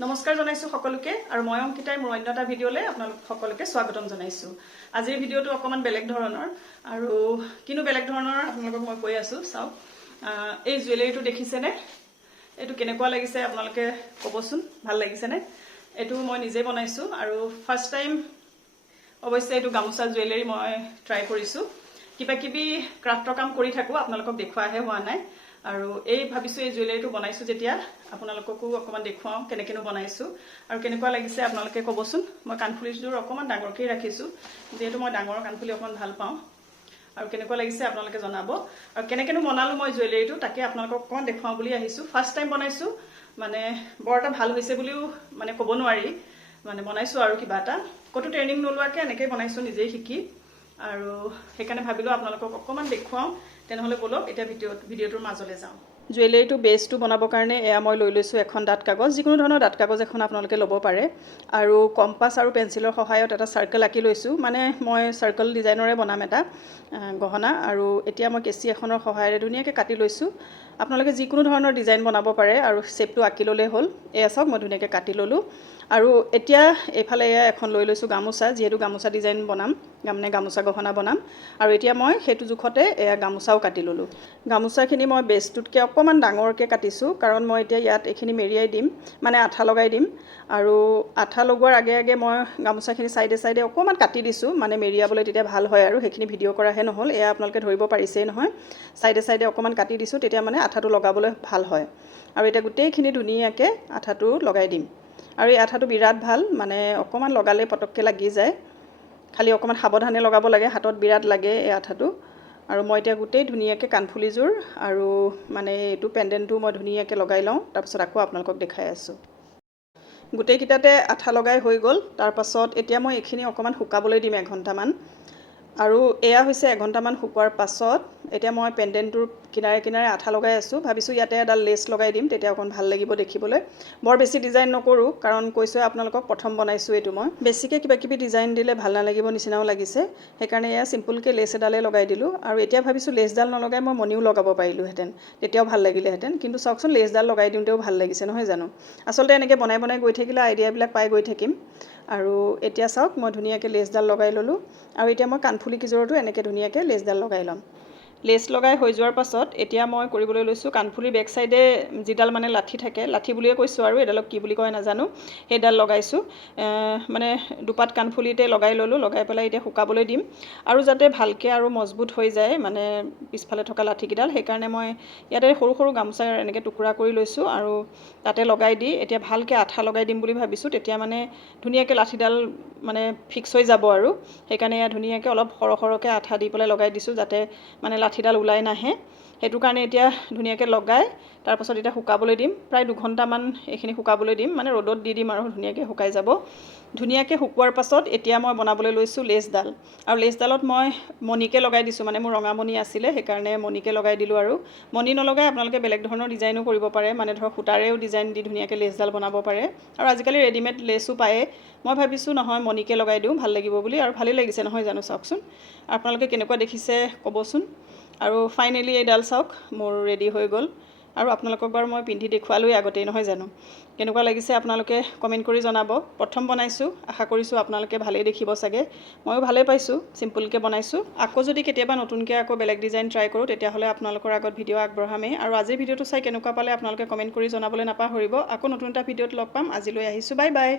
নমস্কাৰ জনাইছোঁ সকলোকে আৰু মই অংকিতাই মোৰ অন্য এটা ভিডিঅ'লৈ আপোনালোক সকলোকে স্বাগতম জনাইছোঁ। আজিৰ ভিডিঅ'টো অকণমান বেলেগ ধৰণৰ আৰু কিনো বেলেগ ধৰণৰ আপোনালোকক মই কৈ আছোঁ চাওক। এই জুৱেলাৰীটো দেখিছেনে? এইটো কেনেকুৱা লাগিছে আপোনালোকে ক'বচোন ভাল লাগিছেনে? এইটো মই নিজে বনাইছোঁ আৰু ফাৰ্ষ্ট টাইম অৱশ্যে এইটো গামোচা জুৱেলাৰী মই ট্ৰাই কৰিছোঁ। কিবা কিবি ক্ৰাফ্টৰ কাম কৰি থাকোঁ আপোনালোকক দেখুৱাহে হোৱা নাই। আৰু এই ভাবিছোঁ এই জুৱেলাৰীটো বনাইছোঁ যেতিয়া আপোনালোককো অকণমান দেখুৱাওঁ কেনেকেনো বনাইছোঁ। আৰু কেনেকুৱা লাগিছে আপোনালোকে ক'বচোন। মই কাণফুলিযোৰ অকণমান ডাঙৰকেই ৰাখিছোঁ যিহেতু মই ডাঙৰ কাণফুলি অকণমান ভাল পাওঁ। আৰু কেনেকুৱা লাগিছে আপোনালোকে জনাব। আৰু কেনেকেনো বনালোঁ মই জুৱেলাৰীটো তাকে আপোনালোকক অকণমান দেখুৱাওঁ বুলি আহিছোঁ। ফাৰ্ষ্ট টাইম বনাইছোঁ মানে বৰ এটা ভাল হৈছে বুলিও মানে ক'ব নোৱাৰি। মানে বনাইছোঁ আৰু কিবা এটা। ক'তো ট্ৰেইনিং নোলোৱাকৈ এনেকৈ বনাইছোঁ নিজেই শিকি। আৰু সেইকাৰণে ভাবিলোঁ আপোনালোকক অকণমান দেখুৱাওঁ তেনেহ'লে ব'লক এতিয়া ভিডিঅ' ভিডিঅ'টোৰ মাজলৈ যাওঁ। জুৱেলাৰীটো বেচটো বনাবৰ কাৰণে এয়া মই লৈ লৈছোঁ এখন ডাঠ কাগজ যিকোনো ধৰণৰ ডাঠ কাগজ এখন আপোনালোকে ল'ব পাৰে। আৰু কম্পাছ আৰু পেঞ্চিলৰ সহায়ত এটা চাৰ্কেল আঁকি লৈছোঁ মানে মই চাৰ্কেল ডিজাইনৰে বনাম এটা গহনা। আৰু এতিয়া মই কেঁচি এখনৰ সহায়েৰে ধুনীয়াকৈ কাটি লৈছোঁ। আপোনালোকে যিকোনো ধৰণৰ ডিজাইন বনাব পাৰে আৰু শ্বেপটো আঁকি ল'লেই হ'ল। এয়া চাওক মই ধুনীয়াকৈ কাটি ল'লোঁ। আৰু এতিয়া এইফালে এয়া এখন লৈ লৈছোঁ গামোচা যিহেতু গামোচা ডিজাইন বনাম মানে গামোচা গহনা বনাম। আৰু এতিয়া মই সেইটো জোখতে এয়া গামোচাও কাটি ল'লোঁ। গামোচাখিনি মই বেষ্টটোতকৈ অকণমান ডাঙৰকৈ কাটিছোঁ কাৰণ মই এতিয়া ইয়াত এইখিনি মেৰিয়াই দিম মানে আঠা লগাই দিম। আৰু আঠা লগোৱাৰ আগে আগে মই গামোচাখিনি ছাইডে ছাইডে অকণমান কাটি দিছোঁ মানে মেৰিয়াবলৈ তেতিয়া ভাল হয় আৰু সেইখিনি ভিডিঅ' কৰাহে নহ'ল এয়া আপোনালোকে ধৰিব পাৰিছেই নহয়। ছাইডে ছাইডে অকণমান কাটি দিছোঁ তেতিয়া মানে আঠাটো লগাবলৈ ভাল হয়। আৰু এতিয়া গোটেইখিনি ধুনীয়াকৈ আঠাটো লগাই দিম। আৰু এই আঠাটো বিৰাট ভাল মানে অকণমান লগালে পটককৈ লাগি যায়। খালি অকণমান সাৱধানে লগাব লাগে হাতত বিৰাট লাগে এই আঠাটো। আৰু মই এতিয়া গোটেই ধুনীয়াকৈ কাণফুলিযোৰ আৰু মানে এইটো পেণ্ডেণ্টটো মই ধুনীয়াকৈ লগাই লওঁ তাৰপিছত আকৌ আপোনালোকক দেখাই আছোঁ। গোটেইকেইটাতে আঠা লগাই হৈ গ'ল তাৰপাছত এতিয়া মই এইখিনি অকণমান শুকাবলৈ দিম এঘণ্টামান। আৰু এয়া হৈছে এঘণ্টামান শুকোৱাৰ পাছত এতিয়া মই পেণ্ডেণ্টটোৰ কিনাৰে কিনাৰে আঠা লগাই আছোঁ। ভাবিছোঁ ইয়াতে এডাল লেচ লগাই দিম তেতিয়া অকণ ভাল লাগিব দেখিবলৈ। বৰ বেছি ডিজাইন নকৰোঁ কাৰণ কৈছোঁ আপোনালোকক প্ৰথম বনাইছোঁ এইটো মই। বেছিকৈ কিবা কিবি ডিজাইন দিলে ভাল নালাগিব নিচিনাও লাগিছে। সেইকাৰণে এয়া চিম্পুলকৈ লেচ এডালে লগাই দিলোঁ। আৰু এতিয়া ভাবিছোঁ লেচডাল নলগাই মই মণিও লগাব পাৰিলোঁহেঁতেন। তেতিয়াও ভাল লাগিলেহেঁতেন। কিন্তু চাওকচোন লেচডাল লগাই দিওঁতেও ভাল লাগিছে নহয় জানো? আচলতে এনেকৈ বনাই বনাই গৈ থাকিলে আইডিয়াবিলাক পাই গৈ থাকিম। আৰু এতিয়া চাওক মই ধুনীয়াকৈ লেচডাল লগাই ল'লোঁ। আৰু এতিয়া মই কাণফুলি কিজোৰতো এনেকৈ ধুনীয়াকৈ লেচডাল লগাই ল'ম। লেচ লগাই হৈ যোৱাৰ পাছত এতিয়া মই কৰিবলৈ লৈছোঁ কাণফুলিৰ বেক চাইডে যিডাল মানে লাঠি থাকে লাঠি বুলিয়ে কৈছোঁ আৰু এডালক কি বুলি কয় নাজানো সেইডাল লগাইছোঁ। মানে দুপাত কাণফুলিতে লগাই ল'লোঁ লগাই পেলাই এতিয়া শুকাবলৈ দিম আৰু যাতে ভালকৈ আৰু মজবুত হৈ যায় মানে পিছফালে থকা লাঠিকেইডাল সেইকাৰণে মই ইয়াতে সৰু সৰু গামোচাৰ এনেকৈ টুকুৰা কৰি লৈছোঁ আৰু তাতে লগাই দি এতিয়া ভালকৈ আঠা লগাই দিম বুলি ভাবিছোঁ তেতিয়া মানে ধুনীয়াকৈ লাঠিডাল মানে ফিক্স হৈ যাব আৰু। সেইকাৰণে ইয়াত ধুনীয়াকৈ অলপ সৰহ সৰহকৈ আঠা দি পেলাই লগাই দিছোঁ যাতে মানে লাঠিডাল ওলাই নাহে। সেইটো কাৰণে এতিয়া ধুনীয়াকৈ লগাই তাৰপাছত এতিয়া শুকাবলৈ দিম। প্ৰায় দুঘণ্টামান এইখিনি শুকাবলৈ দিম মানে ৰ'দত দি দিম আৰু ধুনীয়াকৈ শুকাই যাব। ধুনীয়াকৈ শুকোৱাৰ পাছত এতিয়া মই বনাবলৈ লৈছোঁ লেচডাল। আৰু লেচডালত মই মণিকে লগাই দিছোঁ মানে মোৰ ৰঙা মণি আছিলে সেইকাৰণে মণিকে লগাই দিলোঁ আৰু। মণি নলগাই আপোনালোকে বেলেগ ধৰণৰ ডিজাইনো কৰিব পাৰে মানে ধৰক সূতাৰেও ডিজাইন দি ধুনীয়াকৈ লেচডাল বনাব পাৰে। আৰু আজিকালি ৰেডিমেড লেচো পায়ে। মই ভাবিছোঁ নহয় মণিকে লগাই দিওঁ ভাল লাগিব বুলি। আৰু ভালেই লাগিছে নহয় জানো চাওকচোন। আপোনালোকে কেনেকুৱা দেখিছে ক'বচোন। আৰু ফাইনেলি এইডাল চাওক মোৰ ৰেডি হৈ গ'ল। আৰু আপোনালোকক বাৰু মই পিন্ধি দেখুৱালোৱেই আগতেই নহয় জানো? কেনেকুৱা লাগিছে আপোনালোকে কমেণ্ট কৰি জনাব। প্ৰথম বনাইছোঁ আশা কৰিছোঁ আপোনালোকে ভালেই দেখিব চাগে। ময়ো ভালেই পাইছোঁ চিম্পুলকৈ বনাইছোঁ। আকৌ যদি কেতিয়াবা নতুনকৈ আকৌ বেলেগ ডিজাইন ট্ৰাই কৰোঁ তেতিয়াহ'লে আপোনালোকৰ আগত ভিডিঅ' আগবঢ়ামেই। আৰু আজিৰ ভিডিঅ'টো চাই কেনেকুৱা পালে আপোনালোকে কমেণ্ট কৰি জনাবলৈ নাপাহৰিব। আকৌ নতুন এটা ভিডিঅ'ত লগ পাম। আজিলৈ আহিছোঁ বাই বাই